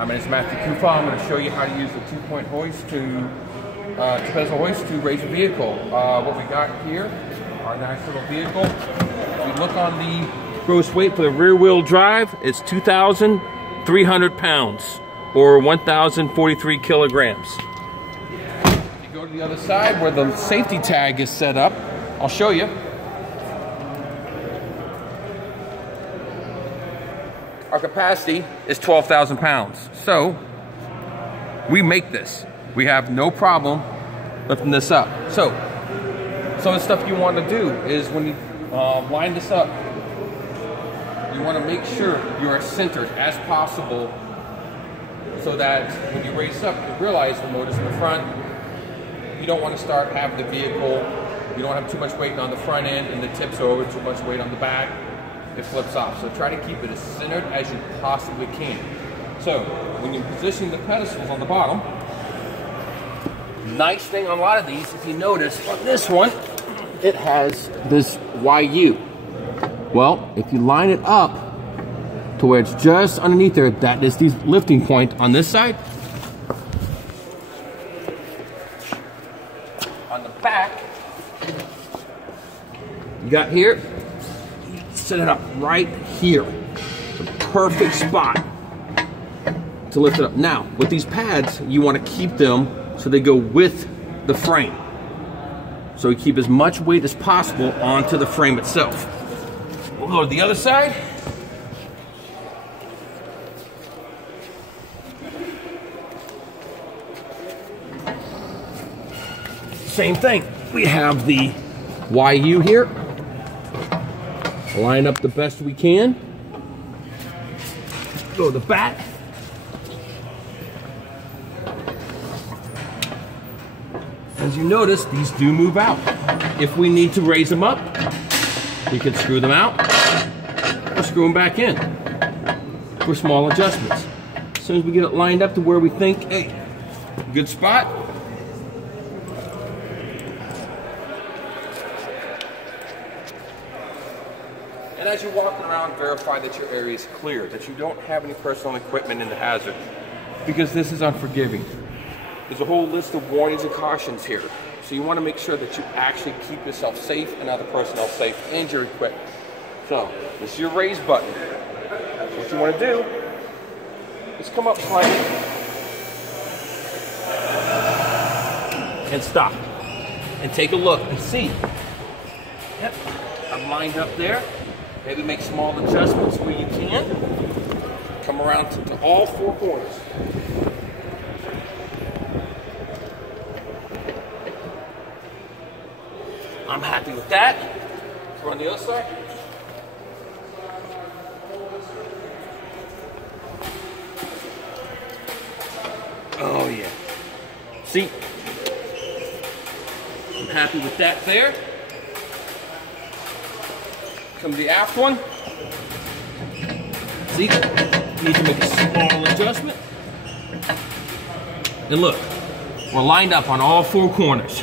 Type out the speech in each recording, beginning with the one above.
My name is Matthew Kufa. I'm going to show you how to use the two-point hoist two-pedal hoist to raise a vehicle. What we got here, our nice little vehicle. If you look on the gross weight for the rear-wheel drive, it's 2,300 pounds or 1,043 kilograms. If you go to the other side where the safety tag is set up, I'll show you. Our capacity is 12,000 pounds. So we make this. We have no problem lifting this up. So some of the stuff you want to do is when you line this up, you want to make sure you are centered as possible so that when you raise up, you realize the motor's in the front. You don't want to start having the vehicle, you don't have too much weight on the front end and the tips over, too much weight on the back. It flips off. So try to keep it as centered as you possibly can. So when you're positioning the pedestals on the bottom, nice thing on a lot of these, if you notice on this one, it has this YU. Well, if you line it up to where it's just underneath there, that is the lifting point on this side. On the back, you got here, set it up right here. It's a perfect spot to lift it up. Now, with these pads, you want to keep them so they go with the frame. So you keep as much weight as possible onto the frame itself. We'll go to the other side. Same thing. We have the YU here. Line up the best we can. Go to the back. As you notice, these do move out. If we need to raise them up, we can screw them out or screw them back in for small adjustments. As soon as we get it lined up to where we think, hey, good spot, and as you're walking around, verify that your area is clear, that you don't have any personal equipment in the hazard, because this is unforgiving. There's a whole list of warnings and cautions here. So you want to make sure that you actually keep yourself safe and other personnel safe and your equipment. So this is your raise button. So what you want to do is come up slightly and stop and take a look and see. Yep, I'm lined up there. Maybe make small adjustments where you can. Come around to all four corners. I'm happy with that. We're on the other side. Oh yeah. See? I'm happy with that there. Come to the aft one. See? Need to make a small adjustment. And look, we're lined up on all four corners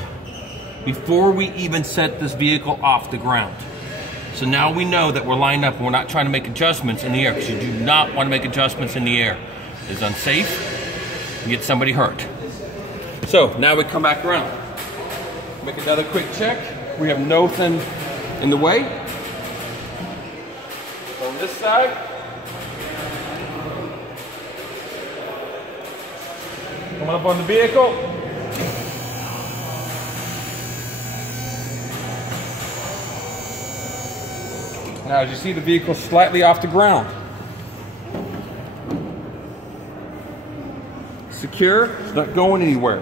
before we even set this vehicle off the ground. So now we know that we're lined up and we're not trying to make adjustments in the air, because you do not want to make adjustments in the air. It's unsafe. You get somebody hurt. So now we come back around. Make another quick check. We have nothing in the way. On this side. Coming up on the vehicle. Now, as you see, the vehicle slightly off the ground. Secure, it's not going anywhere.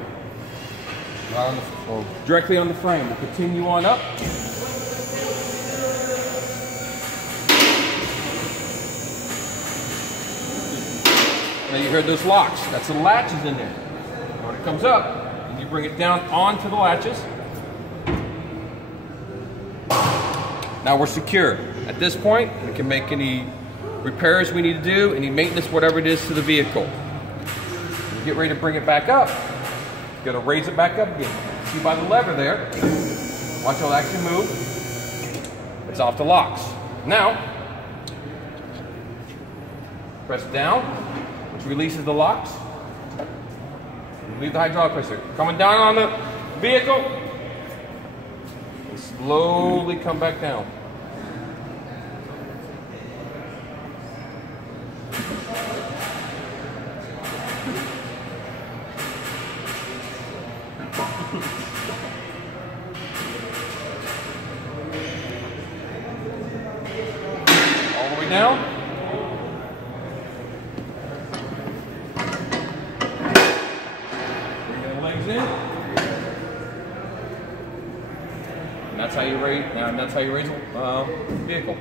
Not on the, directly on the frame. We'll continue on up. Now you heard those locks. That's the latches in there. When it comes up, and you bring it down onto the latches. Now we're secure. At this point, we can make any repairs we need to do, any maintenance, whatever it is to the vehicle. When we get ready to bring it back up, you're gonna raise it back up again. See by the lever there, watch how it actually move. It's off the locks. Now, press down, which releases the locks. Leave the hydraulic pressure. Coming down on the vehicle. And slowly come back down. All the way down. Bring the legs in. And that's how you raise. That's how you raise a vehicle.